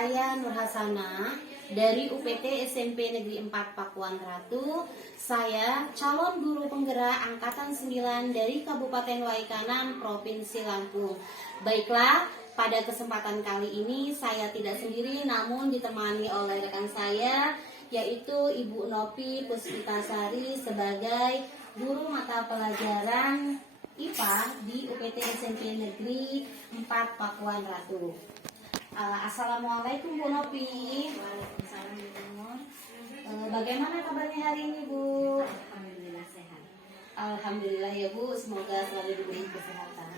Saya Nur Hasanah dari UPT SMP Negeri 4 Pakuan Ratu. Saya calon guru penggerak angkatan 9 dari Kabupaten Waikanan, Provinsi Lampung. Baiklah, pada kesempatan kali ini saya tidak sendiri namun ditemani oleh rekan saya yaitu Ibu Nopi Puspitasari sebagai guru mata pelajaran IPA di UPT SMP Negeri 4 Pakuan Ratu. Assalamualaikum Bu Nopi. Waalaikumsalam Bu Nur. Bagaimana kabarnya hari ini Bu? Alhamdulillah sehat. Alhamdulillah ya Bu, semoga selalu diberi kesehatan.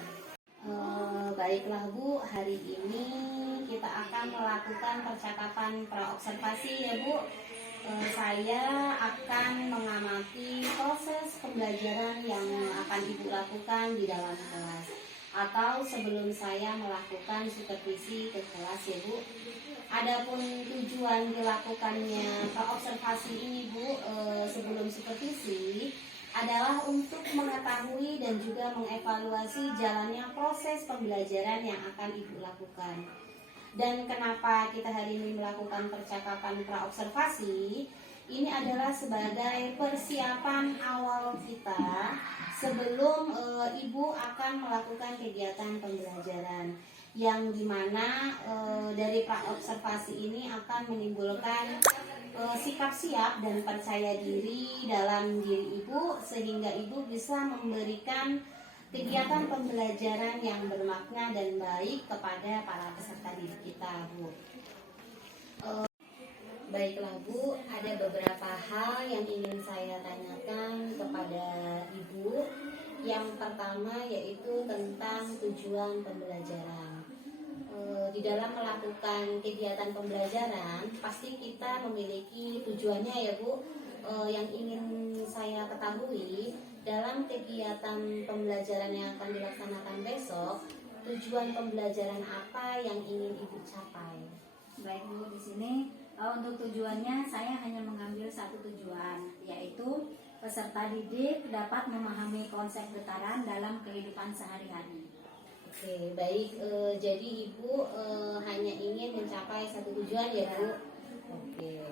Baiklah Bu, hari ini kita akan melakukan percakapan praobservasi ya Bu. Saya akan mengamati proses pembelajaran yang akan Ibu lakukan di dalam kelas atau sebelum saya melakukan supervisi ke kelas ya Bu. Adapun tujuan dilakukannya praobservasi ini Bu, sebelum supervisi adalah untuk mengetahui dan juga mengevaluasi jalannya proses pembelajaran yang akan Ibu lakukan. Dan kenapa kita hari ini melakukan percakapan praobservasi? Ini adalah sebagai persiapan awal kita sebelum Ibu akan melakukan kegiatan pembelajaran, yang dimana dari praobservasi ini akan menimbulkan sikap siap dan percaya diri dalam diri Ibu, sehingga Ibu bisa memberikan kegiatan pembelajaran yang bermakna dan baik kepada para peserta didik kita Bu. Baiklah Bu, ada beberapa hal yang ingin saya tanyakan kepada Ibu. Yang pertama yaitu tentang tujuan pembelajaran. Di dalam melakukan kegiatan pembelajaran pasti kita memiliki tujuannya ya Bu. Yang ingin saya ketahui dalam kegiatan pembelajaran yang akan dilaksanakan besok, tujuan pembelajaran apa yang ingin Ibu capai? Baik Bu, di sini untuk tujuannya saya hanya mengambil satu tujuan, yaitu peserta didik dapat memahami konsep getaran dalam kehidupan sehari-hari. Oke, baik. Jadi Ibu hanya ingin mencapai satu tujuan ya Bu. Oke.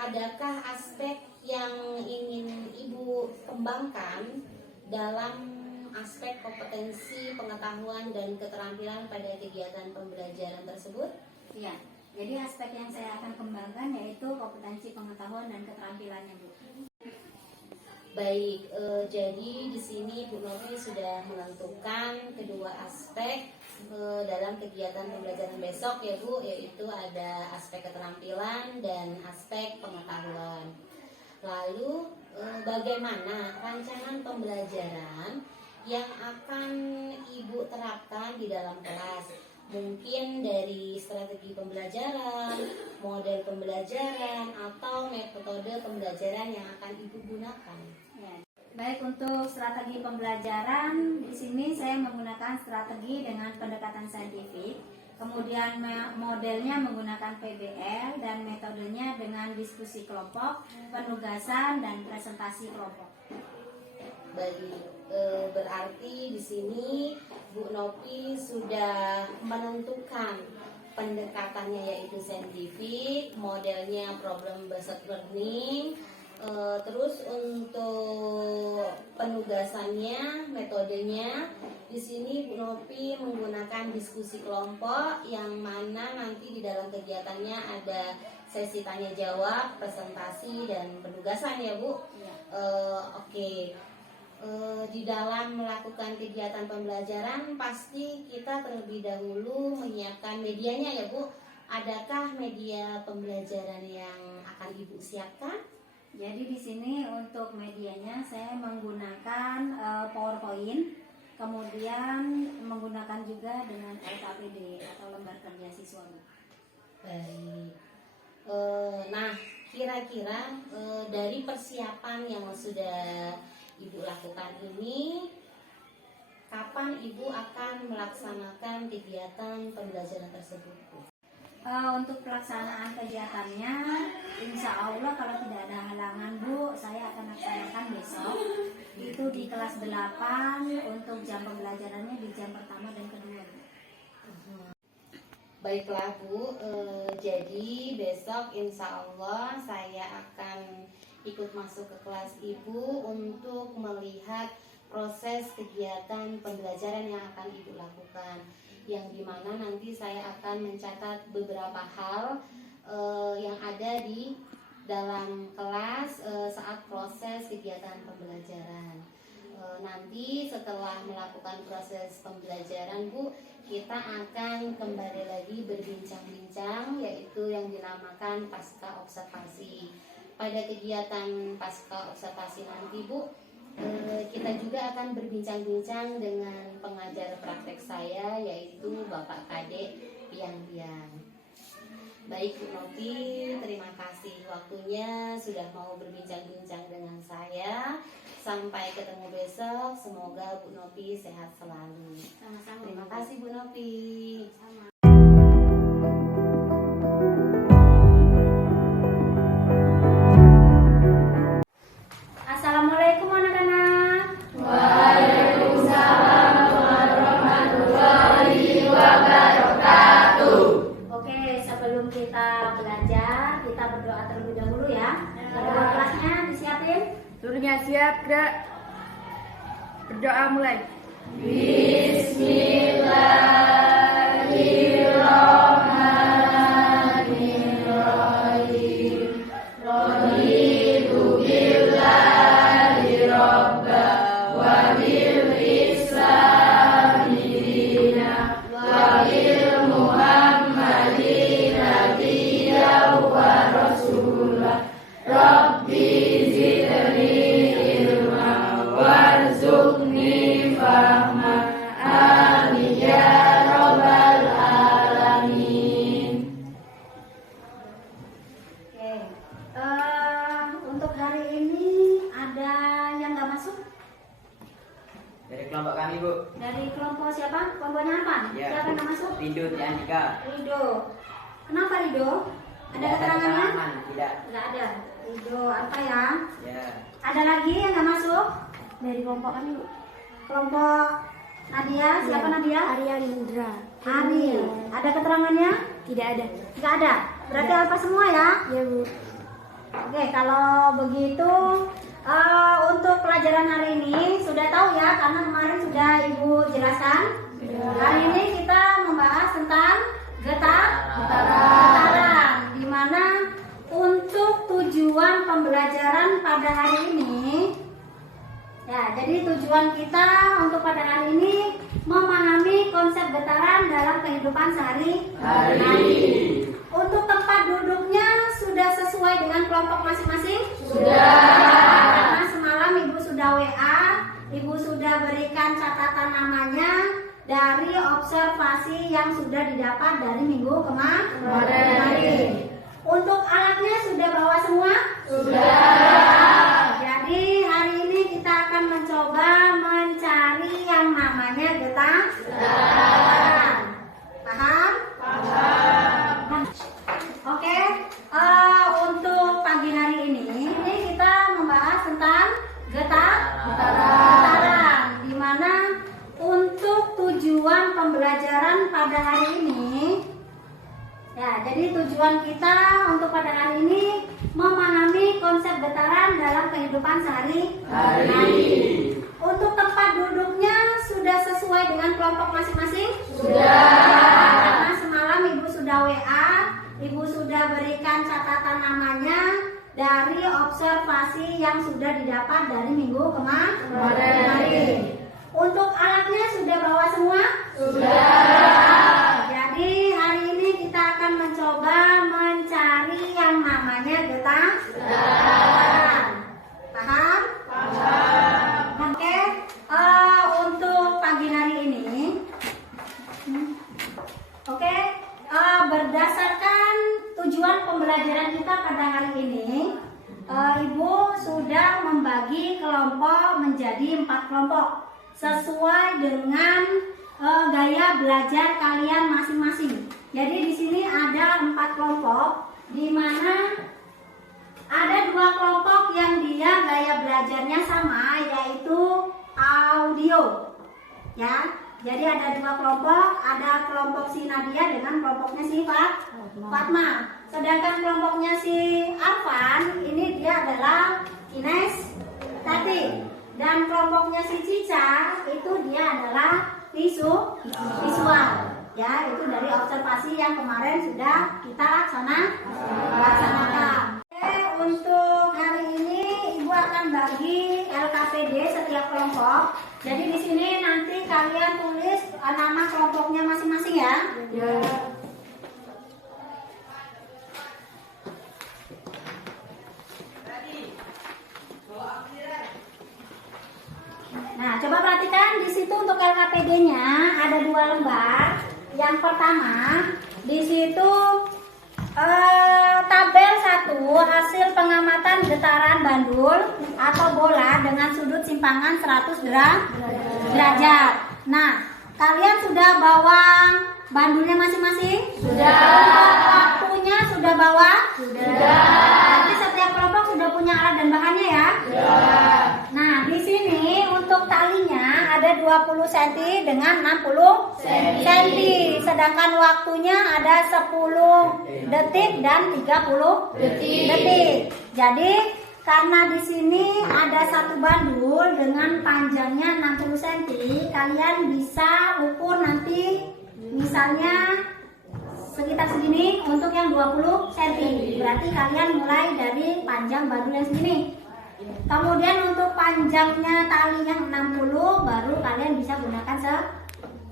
Adakah aspek yang ingin Ibu kembangkan dalam aspek kompetensi, pengetahuan, dan keterampilan pada kegiatan pembelajaran tersebut? Ya, jadi aspek yang saya akan kembangkan yaitu kompetensi, pengetahuan, dan keterampilannya Bu. Baik, jadi di sini Bu Novi sudah menentukan kedua aspek dalam kegiatan pembelajaran besok ya Bu, yaitu ada aspek keterampilan dan aspek pengetahuan. Lalu bagaimana rancangan pembelajaran yang akan Ibu terapkan di dalam kelas? Mungkin dari strategi pembelajaran, model pembelajaran, atau metode pembelajaran yang akan Ibu gunakan. Ya. Baik, untuk strategi pembelajaran di sini saya menggunakan strategi dengan pendekatan saintifik, kemudian modelnya menggunakan PBL, dan metodenya dengan diskusi kelompok, penugasan, dan presentasi kelompok. Baik, berarti di sini Bu Nopi sudah menentukan pendekatannya yaitu saintifik, modelnya problem based learning. Terus untuk penugasannya, metodenya di sini Bu Nopi menggunakan diskusi kelompok, yang mana nanti di dalam kegiatannya ada sesi tanya jawab, presentasi, dan penugasan ya Bu. Oke. Di dalam melakukan kegiatan pembelajaran pasti kita terlebih dahulu menyiapkan medianya ya Bu. Adakah media pembelajaran yang akan Ibu siapkan? Jadi di sini untuk medianya saya menggunakan PowerPoint, kemudian menggunakan juga dengan LKPD atau lembar kerja siswa. Baik. Nah, kira-kira dari persiapan yang sudah Ibu lakukan ini, kapan Ibu akan melaksanakan kegiatan pembelajaran tersebut? Untuk pelaksanaan kegiatannya, insya Allah kalau tidak ada halangan Bu, saya akan laksanakan besok. Itu di kelas 8 untuk jam pembelajarannya di jam pertama dan kedua. Baiklah Bu, jadi besok insya Allah saya akan ikut masuk ke kelas Ibu untuk melihat proses kegiatan pembelajaran yang akan Ibu lakukan, yang dimana nanti saya akan mencatat beberapa hal yang ada di dalam kelas saat proses kegiatan pembelajaran. Nanti setelah melakukan proses pembelajaran Bu, kita akan kembali lagi berbincang-bincang, yaitu yang dinamakan pasca observasi. Pada kegiatan pasca observasi nanti Bu, kita juga akan berbincang-bincang dengan pengajar praktek saya, yaitu Bapak Kadek Piang-Piang. Baik Bu Novi, terima kasih waktunya sudah mau berbincang-bincang dengan saya. Sampai ketemu besok, semoga Bu Novi sehat selalu. Sama-sama. Terima kasih Bu Novi. Sama. Assalamualaikum anak-anak. Waalaikumsalam warahmatullahi wabarakatuh. Oke, sebelum kita belajar, kita berdoa terlebih dahulu ya. Doa kelasnya disiapin. Seluruhnya siap, gerak. Berdoa mulai. Bismillahirrahmanirrahim. Raditu billahi robba wa bil islami dina wa bil muhammadin nabiyya wa rasulah. Rabbi zidni ilma warzuqni fahma. Amin ya rabbal alamin. Oke. Untuk hari ini ada yang nggak masuk? Dari kelompok kami, Bu. Dari kelompok siapa? Kelompoknya apa? Ya. Siapa yang nggak masuk? Rindu Tiandika. Rido. Kenapa Rido? Ada Tidak keterangannya? keterangan, tidak. Nggak ada. Rido apa ya? Ya. Ada lagi yang nggak masuk? Dari kelompok kami. Kelompok Nadia, siapa Nadia? Arya Indra. Ari. Ada keterangannya? Tidak ada. Nggak ada. Berarti alfa semua ya? Ya Bu. Oke, kalau begitu untuk pelajaran hari ini sudah tahu ya, karena kemarin sudah Ibu jelaskan. Hari ini kita membahas tentang getaran, di mana untuk tujuan pembelajaran pada hari ini, ya, jadi tujuan kita untuk pada hari ini memahami konsep getaran dalam kehidupan sehari-hari. Untuk tempat duduknya sudah sesuai dengan kelompok masing-masing? Sudah. Karena semalam Ibu sudah WA, Ibu sudah berikan catatan namanya dari observasi yang sudah didapat dari minggu kemarin. Untuk alatnya sudah bawa semua? Sudah. Jadi hari ini kita akan mencoba mencari yang namanya getaran. Paham? Oke, untuk pagi hari ini kita membahas tentang getaran, di mana untuk tujuan pembelajaran pada hari ini, ya, jadi tujuan kita untuk pada hari ini memahami konsep getaran dalam kehidupan sehari-hari. Untuk tempat duduknya sudah sesuai dengan kelompok masing-masing? Sudah. Karena semalam Ibu sudah WA, Ibu sudah berikan catatan namanya dari observasi yang sudah didapat dari minggu kemarin. Untuk alatnya sudah bawa semua? Sudah. Jadi hari ini kita akan mencoba mencari yang namanya getaran. Paham? Paham. Oke, untuk pagi hari ini, oke, berdasarkan tujuan pembelajaran kita pada hari ini, Ibu sudah membagi kelompok menjadi 4 kelompok sesuai dengan gaya belajar kalian masing-masing. Jadi di sini ada 4 kelompok, di mana ada 2 kelompok yang dia gaya belajarnya sama, yaitu audio. Ya, jadi ada 2 kelompok, ada antara kelompok si Nadia dengan kelompoknya si Fatma. Sedangkan kelompoknya si Arfan ini dia adalah kinestetik, dan kelompoknya si Cica itu dia adalah visual. Ya, itu dari observasi yang kemarin sudah kita laksanakan. Oke, untuk hari ini Ibu akan bagi LKPD setiap kelompok. Jadi di sini nanti kalian tulis nama kelompoknya masing-masing ya. Nah, coba perhatikan di situ untuk LKPD-nya ada 2 lembar. Yang pertama, di situ tabel 1 hasil pengamatan getaran bandul atau bola dengan sudut simpangan 100 derajat. Nah, kalian sudah bawa bandulnya masing-masing? Sudah. Waktunya sudah bawa? Sudah. Nanti setiap kelompok sudah punya alat dan bahannya ya? Sudah. Nah, di sini untuk talinya ada 20 cm dengan 60 cm. Sedangkan waktunya ada 10 detik dan 30 detik. Jadi karena di sini ada satu bandul dengan panjangnya 60 cm, kalian bisa ukur nanti misalnya sekitar segini untuk yang 20 cm. Berarti kalian mulai dari panjang bandul yang segini. Kemudian untuk panjangnya tali yang 60 baru kalian bisa gunakan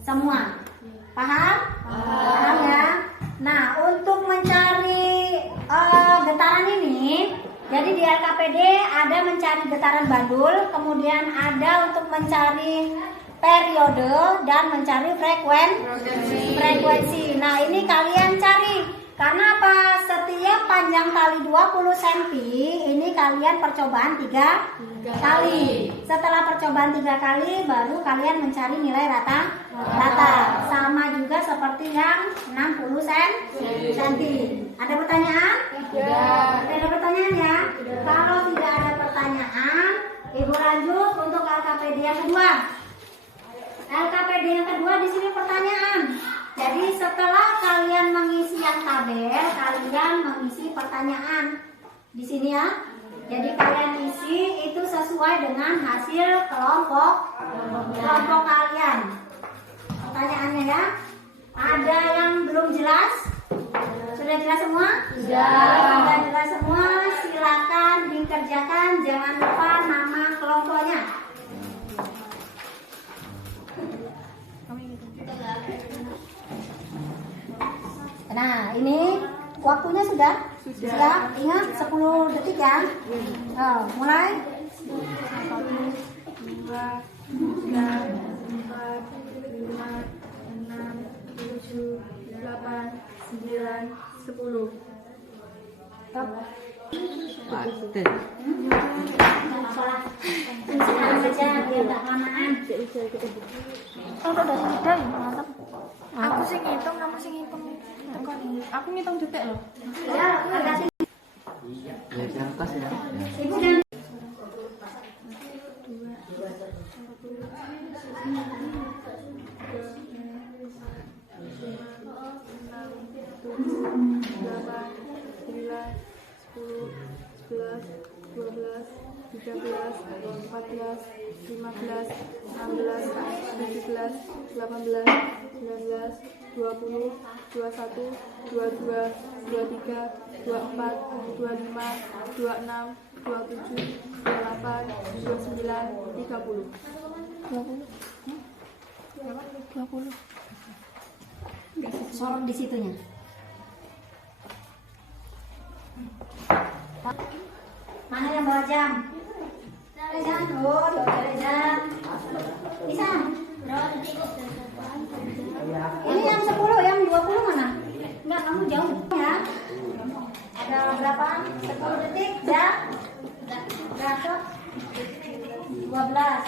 semua. Paham? Paham ya? Nah, untuk mencari getaran ini, jadi di LKPD ada mencari getaran bandul, kemudian ada untuk mencari periode dan mencari frekuensi. Nah, ini kalian cari. Karena apa? Setiap panjang tali 20 cm ini kalian percobaan 3 kali. Setelah percobaan 3 kali baru kalian mencari nilai rata. Sama juga seperti yang 60 cm. Ada pertanyaan? Tidak. Ada pertanyaan ya? Kalau tidak ada pertanyaan, Ibu lanjut untuk LKPD yang kedua. LKPD yang kedua di sini pertanyaan. Jadi setelah kalian mengisi yang tabel, kalian mengisi pertanyaan di sini ya. Jadi kalian isi itu sesuai dengan hasil kelompok kalian. Pertanyaannya ya. Ada yang belum jelas? Sudah jelas semua? Sudah jelas semua. Silakan dikerjakan. Jangan lupa nama kelompoknya. Nah, ini waktunya sudah? Sudah. Ingat 10 detik ya. Mulai. 1, 2, 3, 4, 5, 6, 7, 8, 9, 10. Stop. Mati. Nggak masalah. Sekarang saja biar nggak kelamaan. Kalau udah selesai, mantap. Aku sih ngitung, kamu sih ngitung. Aku ngitung detik loh. Ya, agak Kas ya. Ibu dan sorot di situnya. Mana yang bawa jam? Ada jam? Oh, ada jam. Bisa? Ini yang 10, yang 20 mana? Enggak, kamu jauh ya. Ada berapa? 10 detik, jam? Berapa? 12.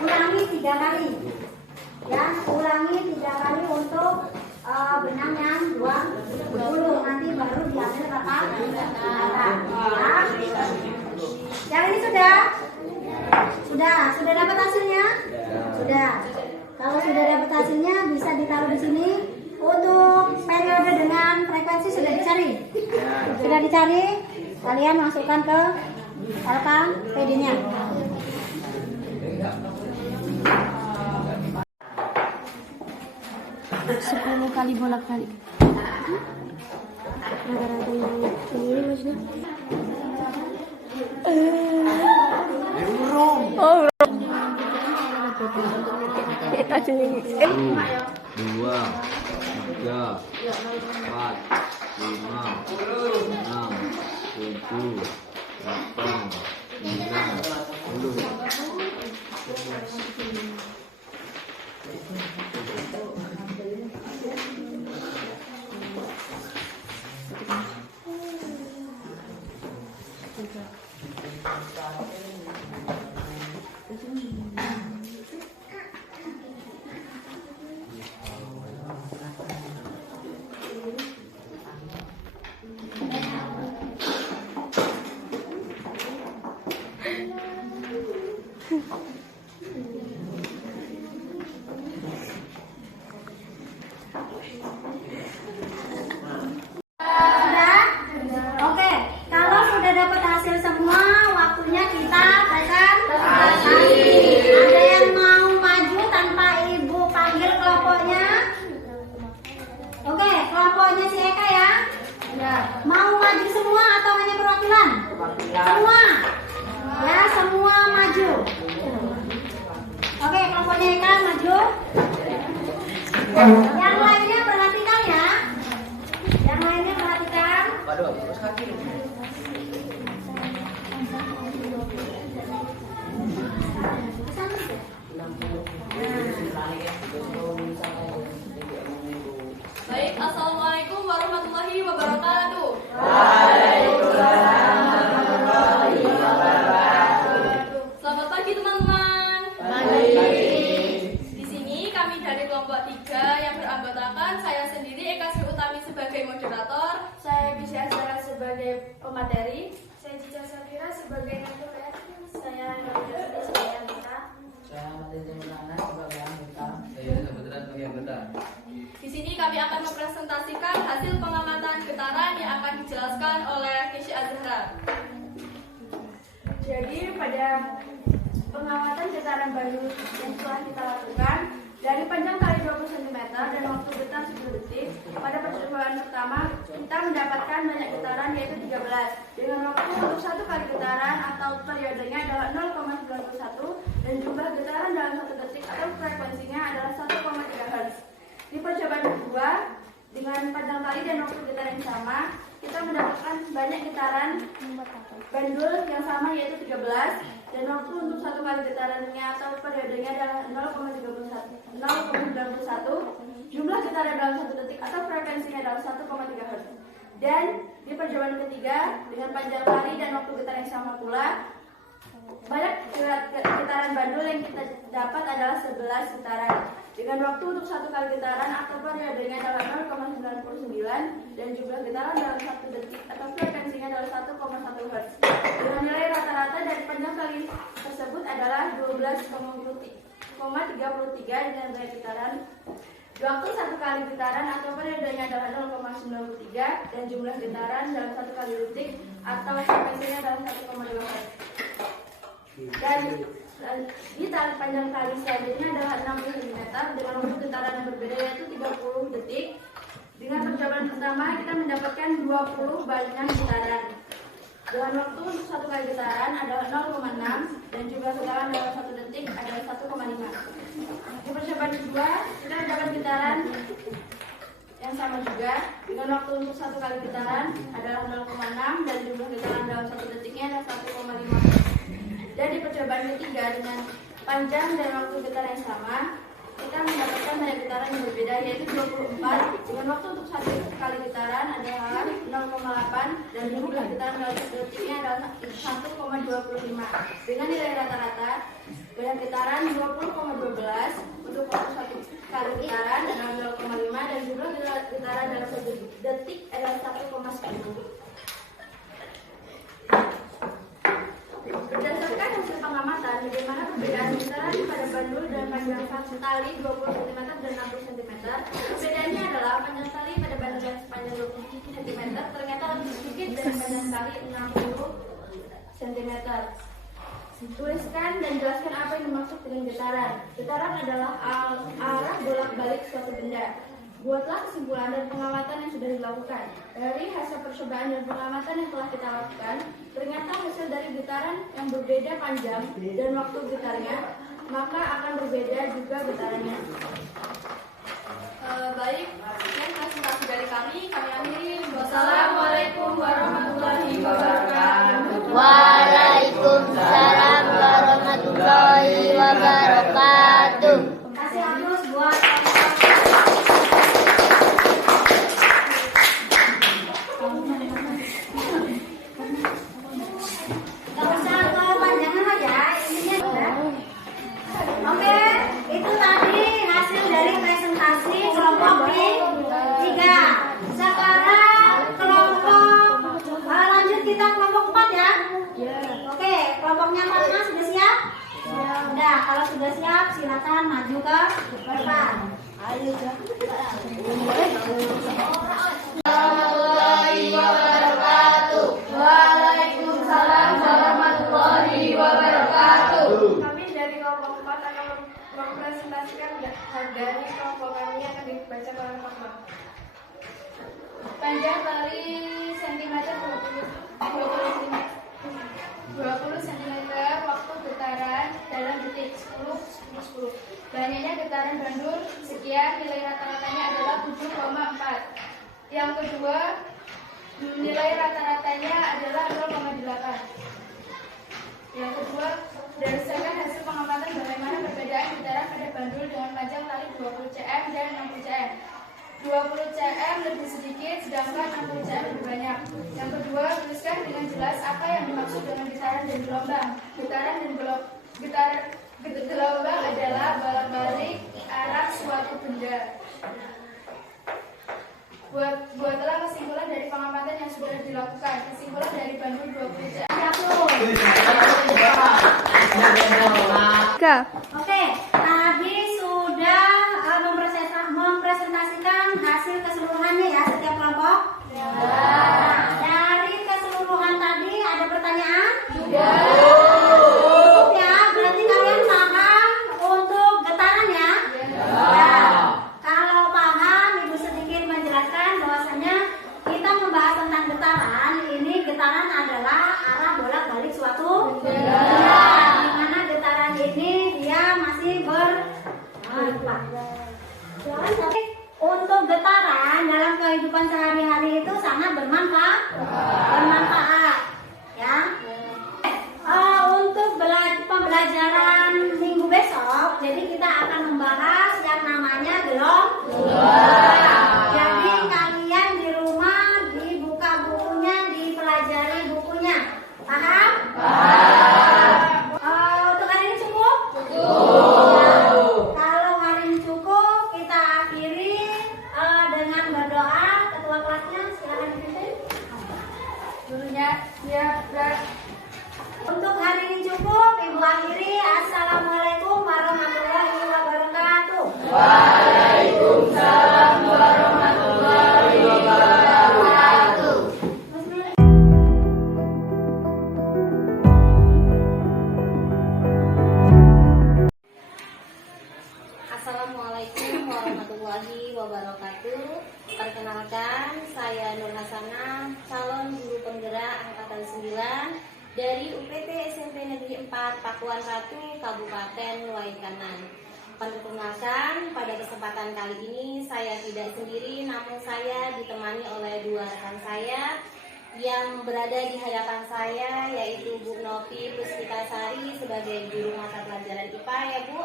Ulangi 3 kali. Ya, ulangi 3 kali untuk benang yang 20. Nanti baru diambil rata. Yang ini sudah dapat hasilnya? Sudah. Kalau sudah dapat hasilnya bisa ditaruh di sini. Untuk periode dengan frekuensi sudah dicari. Sudah dicari, kalian masukkan ke LKPD-nya. Sepuluh kali bolak-balik. Rata-rata yang ini maksudnya. Oh, Satu, dua, tiga, empat, lima, enam, tujuh, delapan, sembilan, 3 yang beranggotakan saya sendiri Eka Sri Utami sebagai moderator, saya Bisya Azhara sebagai pemateri, saya Cica Safira sebagai narasumber, saya Nurul sebagai anggota, saya Matilda Mulana sebagai anggota, saya Saputra sebagai anggota. Di sini kami akan mempresentasikan hasil pengamatan getaran yang akan dijelaskan oleh Kisya Azhara. Jadi pada pengamatan getaran baru yang telah kita lakukan dari panjang kali 20 cm dan waktu getar 10 detik, pada percobaan pertama kita mendapatkan banyak getaran yaitu 13 dengan waktu untuk satu kali getaran atau periodenya adalah 0,91 dan jumlah getaran dalam satu detik atau frekuensinya adalah 1,3 Hz. Di percobaan kedua dengan panjang kali dan waktu getaran yang sama, kita mendapatkan banyak getaran bandul yang sama yaitu 13 dan waktu untuk satu kali getarannya atau periodenya adalah 0,91. Jumlah getaran dalam satu detik atau frekuensinya adalah 1,3 Hz. Dan di percobaan ketiga dengan panjang kali dan waktu getaran yang sama pula, banyak getaran bandul yang kita dapat adalah 11 getaran dengan waktu untuk satu kali getaran atau periodenya adalah 0,99 dan jumlah getaran dalam satu detik atau frekuensinya adalah 1,1 Hz. Dengan nilai rata-rata dari panjang kali tersebut adalah 12,33 dengan nilai getaran waktu satu kali getaran atau periodenya adalah 0,93 dan jumlah getaran dalam satu kali detik atau frekuensinya adalah 1,2 Hz. Dan di tarik panjang kali selanjutnya adalah 60 cm dengan waktu getaran yang berbeda yaitu 30 detik. Dengan percobaan pertama kita mendapatkan 20 banyak getaran dengan waktu untuk satu kali getaran adalah 0,6 dan jumlah getaran dalam satu detik adalah 1,5. Di percobaan kedua kita mendapat getaran yang sama juga dengan waktu untuk satu kali getaran adalah 0,6 dan jumlah getaran dalam satu detiknya adalah 1,5. Dan di percobaan ketiga dengan panjang dan waktu getaran yang sama, kita mendapatkan banyak getaran yang berbeda yaitu 24 dengan waktu untuk satu kali getaran adalah 0,8 dan jumlah getaran dalam satu detiknya adalah 1,25 dengan nilai rata-rata banyak getaran 20,12 untuk waktu satu kali getaran adalah 0,5 dan jumlah getaran dalam satu detik adalah 1,10. Berdasarkan hasil pengamatan, bagaimana perbedaan getaran pada bandul dan panjang memasang tali 20 cm dan 60 cm. Perbedaannya adalah panjang tali pada bandul yang sepanjang 20 cm ternyata lebih sedikit dari panjang tali 60 cm. Tuliskan dan jelaskan apa yang dimaksud dengan getaran. Getaran adalah arah bolak-balik suatu benda. Buatlah kesimpulan dan pengamatan yang sudah dilakukan. Dari hasil percobaan dan pengamatan yang telah kita lakukan, ternyata hasil dari getaran yang berbeda panjang dan waktu getarnya, maka akan berbeda juga getarannya. Baik, sekian presentasi dari kami akhiri. Wassalamualaikum warahmatullahi wabarakatuh. Waalaikumsalam warahmatullahi wabarakatuh. Kasih aplaus buat nggak usah kepanjangan aja, ininya udah. Oke, itu tadi hasil dari presentasi kelompok B3. Sekarang kelompok lanjut kita kelompok 4 ya. Oke, kelompoknya 4 sudah siap? Udah, kalau sudah siap silakan maju ke depan. Ayo, Warahmatullahi wabarakatuh. Waalaikumsalam warahmatullahi wabarakatuh. Kami dari kelompok 4 akan mempresentasikan dari kelompok kami yang akan dibaca oleh Pak Mak. Panjang tali cm 20 cm, waktu getaran dalam detik 10. Banyaknya getaran bandul sekian, nilai rata-ratanya adalah 7,4. Yang kedua, nilai rata-ratanya adalah 0,8. Yang kedua, berdasarkan hasil pengamatan bagaimana perbedaan getaran pada bandul dengan panjang tali 20 cm dan 60 cm. 20 cm lebih sedikit, sedangkan 60 cm lebih banyak. Yang kedua, tuliskan dengan jelas apa yang dimaksud dengan getaran dan gelombang. Getaran dan gelombang adalah bolak-balik arah suatu benda. Buatlah kesimpulan dari pengamatan yang sudah dilakukan. Kesimpulan dari bandul 20 cm. Oke, tadi sudah mempresentasikan hasil keseluruhannya ya setiap kelompok. Nah, dari keseluruhan tadi ada pertanyaan? Cukup ya, berarti kalian paham untuk getaran ya? Kalau paham, Ibu sedikit menjelaskan bahwasanya kita membahas tentang getaran. Ini getaran adalah arah bolak-balik suatu benda. Di mana getaran ini dia masih untuk getaran dalam kehidupan sehari-hari itu sangat bermanfaat, ya. Untuk pembelajaran minggu besok, jadi kita akan membahas yang namanya gelombang. Jadi kalian di rumah dibuka bukunya, dipelajari bukunya, paham? Untuk hari ini cukup? Kalau hari ini cukup, kita akhiri dengan berdoa. Ketua kelasnya silakan dipimpin. Dulunya, Untuk hari ini cukup, Ibu akhiri. Assalamualaikum warahmatullahi wabarakatuh. Waalaikumsalam warahmatullahi wabarakatuh. Assalamualaikum warahmatullahi wabarakatuh. Perkenalkan, saya Nur Hasanah, calon guru penggerak angkatan 9 dari UPT SMP Negeri 4 Pakuan Ratu, Kabupaten Waikanan. Perkenalkan, pada kesempatan kali ini saya tidak sendiri, namun saya ditemani oleh dua rekan saya yang berada di hadapan saya, yaitu Bu Novi Puspitasari sebagai guru mata pelajaran IPA ya Bu.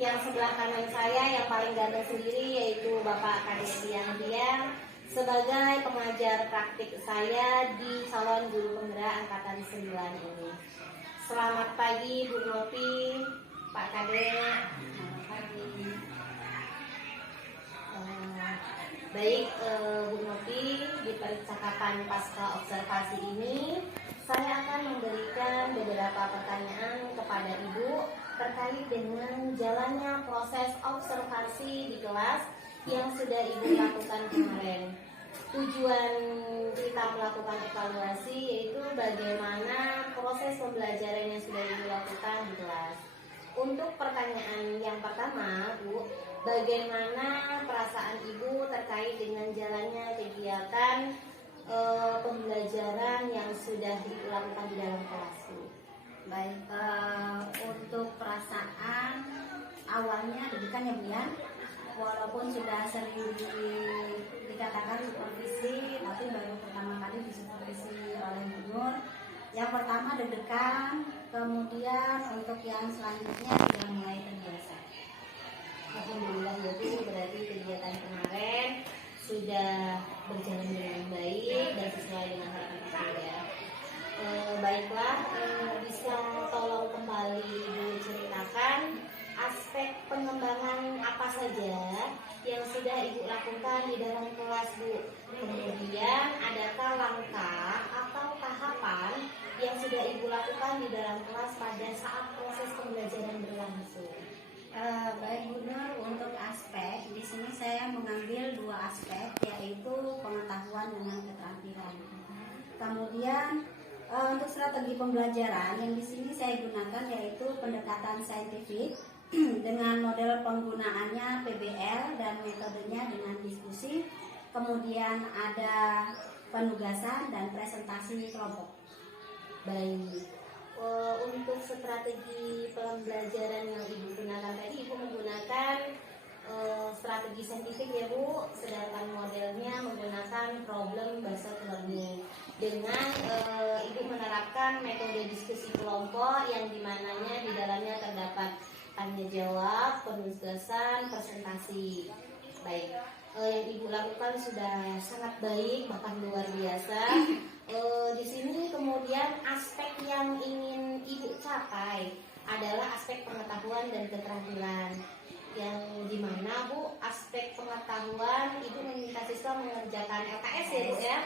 Yang sebelah kanan saya yang paling ganteng sendiri yaitu Bapak Kades Diang sebagai pengajar praktik saya di calon guru penggerak angkatan 9 ini. Selamat pagi Bu Novi, Pak Kades. Selamat pagi. Baik Bu Novi, di percakapan pasca observasi ini saya akan memberikan beberapa pertanyaan kepada Ibu terkait dengan jalannya proses observasi di kelas yang sudah Ibu lakukan kemarin. Tujuan kita melakukan evaluasi yaitu bagaimana proses pembelajaran yang sudah Ibu lakukan di kelas. Untuk pertanyaan yang pertama, Bu, bagaimana perasaan Ibu terkait dengan jalannya kegiatan pembelajaran yang sudah Ibu lakukan di dalam kelas, Bu? Baik, untuk perasaan awalnya deg-degan ya Bu ya, walaupun sudah sering dikatakan supervisi, tapi baru pertama kali disupervisi oleh Bu Nur. Yang pertama deg-degan, kemudian untuk yang selanjutnya sudah mulai terbiasa. Alhamdulillah ya Bu, berarti kegiatan kemarin sudah berjalan dengan baik dan sesuai dengan harapan Ibu ya. Baiklah, bisa tolong kembali Ibu ceritakan aspek pengembangan apa saja yang sudah Ibu lakukan di dalam kelas, Bu. Kemudian adakah langkah atau tahapan yang sudah Ibu lakukan di dalam kelas pada saat proses pembelajaran berlangsung? Baik Bu Nur, untuk aspek di sini saya mengambil dua aspek, yaitu pengetahuan dengan keterampilan. Kemudian untuk strategi pembelajaran yang di sini saya gunakan yaitu pendekatan saintifik dengan model penggunaannya PBL dan metodenya dengan diskusi. Kemudian ada penugasan dan presentasi kelompok. Baik. Untuk strategi pembelajaran yang Ibu gunakan tadi, Ibu menggunakan strategi saintifik ya Bu, sedangkan modelnya menggunakan problem based learning. Dengan Ibu menerapkan metode diskusi kelompok yang dimananya di dalamnya terdapat tanya jawab, penugasan, presentasi. Baik, yang Ibu lakukan sudah sangat baik, bahkan luar biasa. Di sini kemudian aspek yang ingin Ibu capai adalah aspek pengetahuan dan keterampilan. Yang dimana Bu, aspek pengetahuan Ibu meminta siswa mengerjakan LKS ya Bu ya.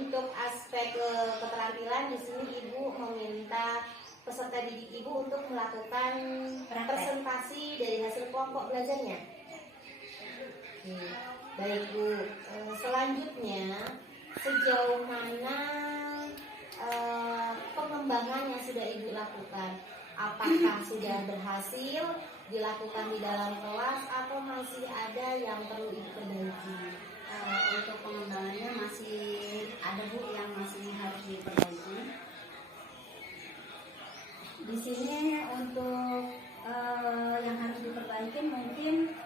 Untuk aspek keterampilan di sini Ibu meminta peserta didik Ibu untuk melakukan presentasi dari hasil kelompok belajarnya. Oke, baik Bu. Selanjutnya, sejauh mana pengembangan yang sudah Ibu lakukan? Apakah sudah berhasil dilakukan di dalam kelas atau masih ada yang perlu Ibu perbaiki? Untuk pengembangannya masih ada Bu yang masih harus diperbaiki. Di sini untuk yang harus diperbaiki mungkin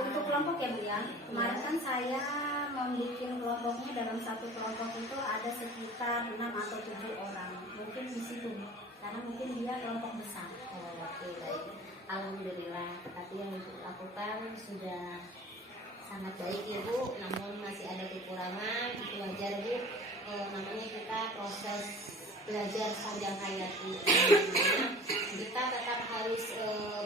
untuk kelompok ya Bu ya. Kemarin kan saya membuat kelompoknya, dalam satu kelompok itu ada sekitar 6 atau 7 orang. Mungkin di situ, karena mungkin dia kelompok besar. Oke, baik. Alhamdulillah, tapi yang Ibu lakukan sudah sangat baik ya Bu, namun masih ada kekurangan. Itu wajar Bu, namanya kita proses belajar sepanjang hayat Bu. Kita tetap harus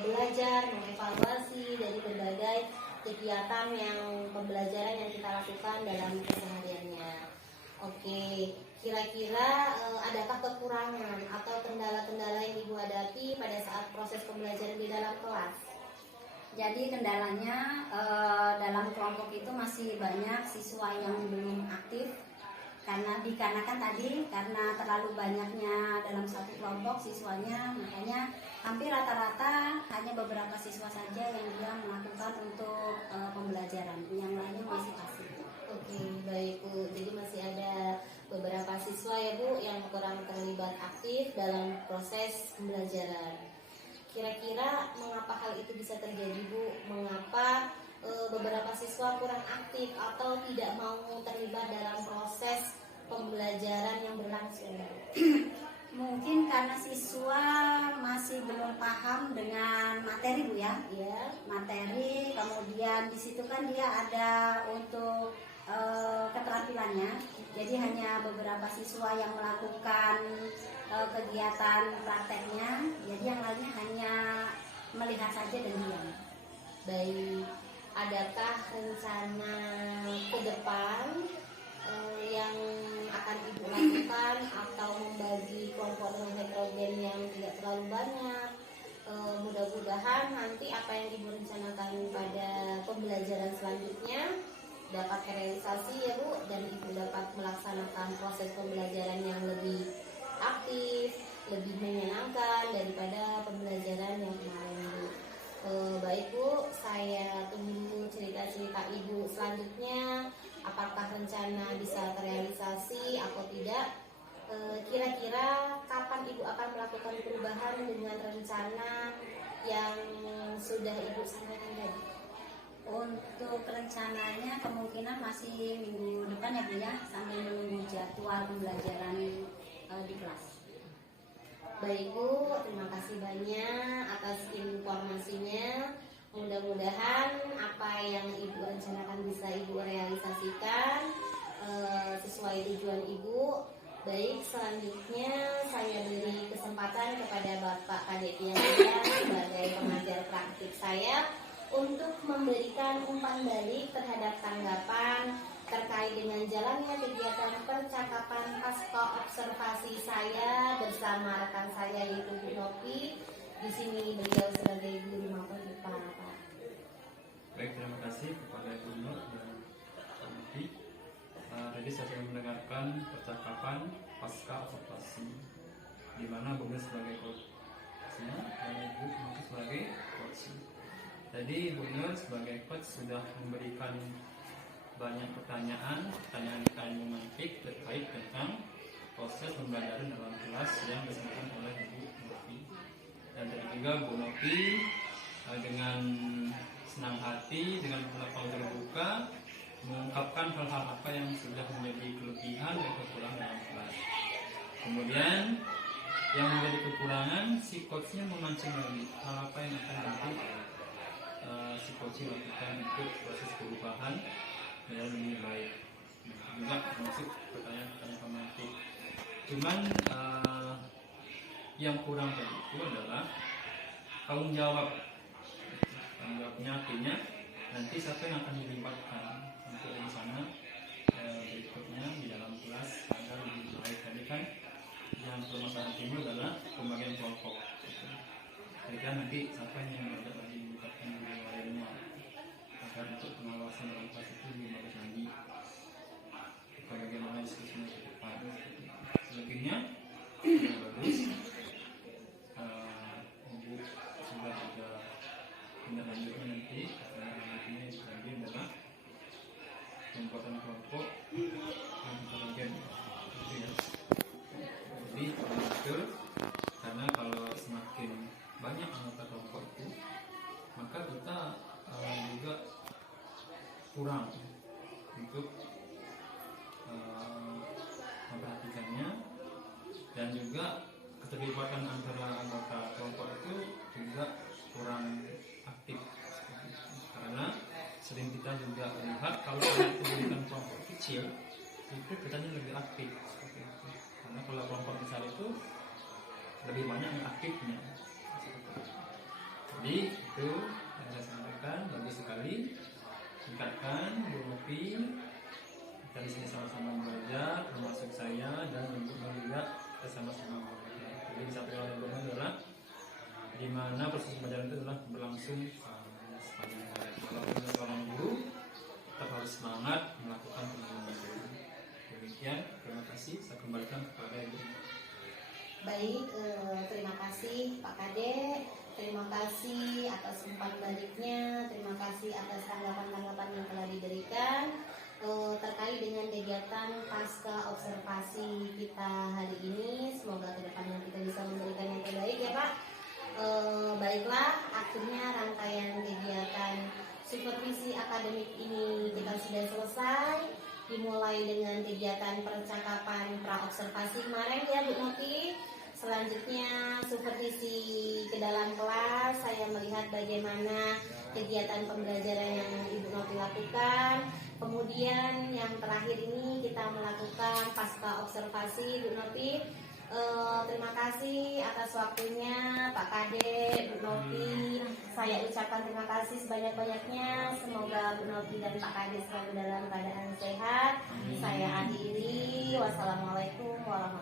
belajar, mengevaluasi dari berbagai kegiatan yang pembelajaran yang kita lakukan dalam kesehariannya. Oke, kira-kira adakah kekurangan atau kendala-kendala yang Ibu hadapi pada saat proses pembelajaran di dalam kelas? Jadi kendalanya dalam kelompok itu masih banyak siswa yang belum aktif, karena dikarenakan tadi karena terlalu banyaknya dalam satu kelompok siswanya, makanya hampir rata-rata hanya beberapa siswa saja yang dia melakukan untuk pembelajaran, yang lainnya masih pasif. Oke, baik Bu. Jadi masih ada beberapa siswa ya Bu yang kurang terlibat aktif dalam proses pembelajaran. Kira-kira mengapa hal itu bisa terjadi Bu? Mengapa beberapa siswa kurang aktif atau tidak mau terlibat dalam proses pembelajaran yang berlangsung? Mungkin karena siswa masih belum paham dengan materi Bu ya. Ya. Materi, kemudian di situ kan dia ada untuk keterampilannya. Jadi hanya beberapa siswa yang melakukan kegiatan prakteknya. Jadi yang lainnya hanya melihat saja dan diam. Baik. Adakah rencana ke depan yang akan Ibu lakukan atau membagi kelompok dengan heterogen yang tidak terlalu banyak mudah-mudahan nanti apa yang Ibu rencanakan pada pembelajaran selanjutnya dapat terrealisasi ya Bu, dan Ibu dapat melaksanakan proses pembelajaran yang lebih aktif, lebih menyenangkan daripada pembelajaran yang kemarin Bu. Baik Bu, saya tunggu cerita-cerita Ibu selanjutnya, apakah rencana bisa terrealisasi atau tidak. Kira-kira kapan Ibu akan melakukan perubahan dengan rencana yang sudah Ibu sampaikan tadi? Untuk rencananya kemungkinan masih minggu depan ya Bu ya, sambil menunggu jadwal pembelajaran di kelas. Baik Bu, terima kasih banyak atas informasinya. Mudah-mudahan apa yang Ibu rencanakan bisa Ibu realisasikan sesuai tujuan Ibu. Baik, selanjutnya saya beri kesempatan kepada Bapak Kadek Pianian sebagai pengajar praktik saya untuk memberikan umpan balik terhadap tanggapan terkait dengan jalannya kegiatan percakapan pasca observasi saya bersama rekan saya yaitu Bu Nopi. Di sini beliau sebagai guru maupun IPA, Pak. Baik, terima kasih kepada Ibu Nur dan Pak Nopi. Tadi saya sudah mendengarkan percakapan pasca observasi, di mana Bu Nur sebagai coach-nya dan Ibu Nopi sebagai coach. Tadi Bu Nur sebagai coach sudah memberikan banyak pertanyaan memantik terkait tentang proses pembelajaran dalam kelas yang disampaikan oleh Ibu Nopi. Dan tadi juga Bu Nopi dengan senang hati, dengan lapang terbuka mengungkapkan hal-hal apa yang sudah menjadi kelebihan dan kekurangan dalam kelas. Kemudian yang menjadi kekurangan, si coachnya memancing lagi hal apa yang akan nanti si coach lakukan untuk proses perubahan yang lebih baik. Juga termasuk pertanyaan-pertanyaan pemantik. Cuman yang kurang tadi itu adalah tanggung jawab. Tanggung jawabnya artinya nanti siapa yang akan dilibatkan untuk di sana berikutnya di dalam kelas agar lebih baik. Tadi kan yang permasalahan timbul adalah pembagian kelompok. Jadi kan nanti siapa yang dapat lagi dilibatkan di lainnya agar untuk pengawasan dalam kelas itu lebih bagus lagi. Bagaimana diskusinya ke depan. Selebihnya bagus. Ibu sudah ada tindak lanjutnya nanti. Lanjutnya lagi adalah pembuatan kelompok yang kita bagian itu ya. Jadi betul, karena kalau semakin banyak anggota kelompok itu, maka kita juga kurang untuk memperhatikannya, dan juga keterlibatan antara anggota kelompok itu juga kurang aktif, karena sering kita juga lihat kalau ada kegiatan kelompok kecil itu kitanya lebih aktif seperti itu. Karena kalau kelompok besar itu lebih banyak yang aktifnya. Jadi itu yang saya sampaikan, bagus sekali. Tingkatkan Bu Nopi, kita di sini sama-sama belajar, termasuk saya dan Ibu juga kita sama-sama belajar. Jadi disampaikan oleh Bu Nopi adalah di mana proses pembelajaran itu adalah berlangsung sepanjang hari. Kalau kita seorang guru tetap harus semangat melakukan pembelajaran. Demikian, terima kasih. Saya kembalikan kepada Ibu. Baik, terima kasih Pak Kadek, terima kasih atas umpan baliknya, terima kasih atas tanggapan-tanggapan yang telah diberikan terkait dengan kegiatan pasca observasi kita hari ini. Semoga kedepannya kita bisa memberikan yang terbaik ya Pak. Baiklah, akhirnya rangkaian kegiatan supervisi akademik ini kita sudah selesai. Dimulai dengan kegiatan percakapan pra-observasi kemarin ya Bu Nopi. Selanjutnya supervisi ke dalam kelas. Saya melihat bagaimana kegiatan pembelajaran yang Ibu Nopi lakukan. Kemudian yang terakhir ini kita melakukan pasca observasi Bu Nopi. Terima kasih atas waktunya Pak Kadek, Bu Nopi. Saya ucapkan terima kasih sebanyak-banyaknya. Semoga Bu Nopi dan Pak Kadek selalu dalam keadaan sehat. Saya akhiri. Wassalamualaikum warahmatullahi wabarakatuh.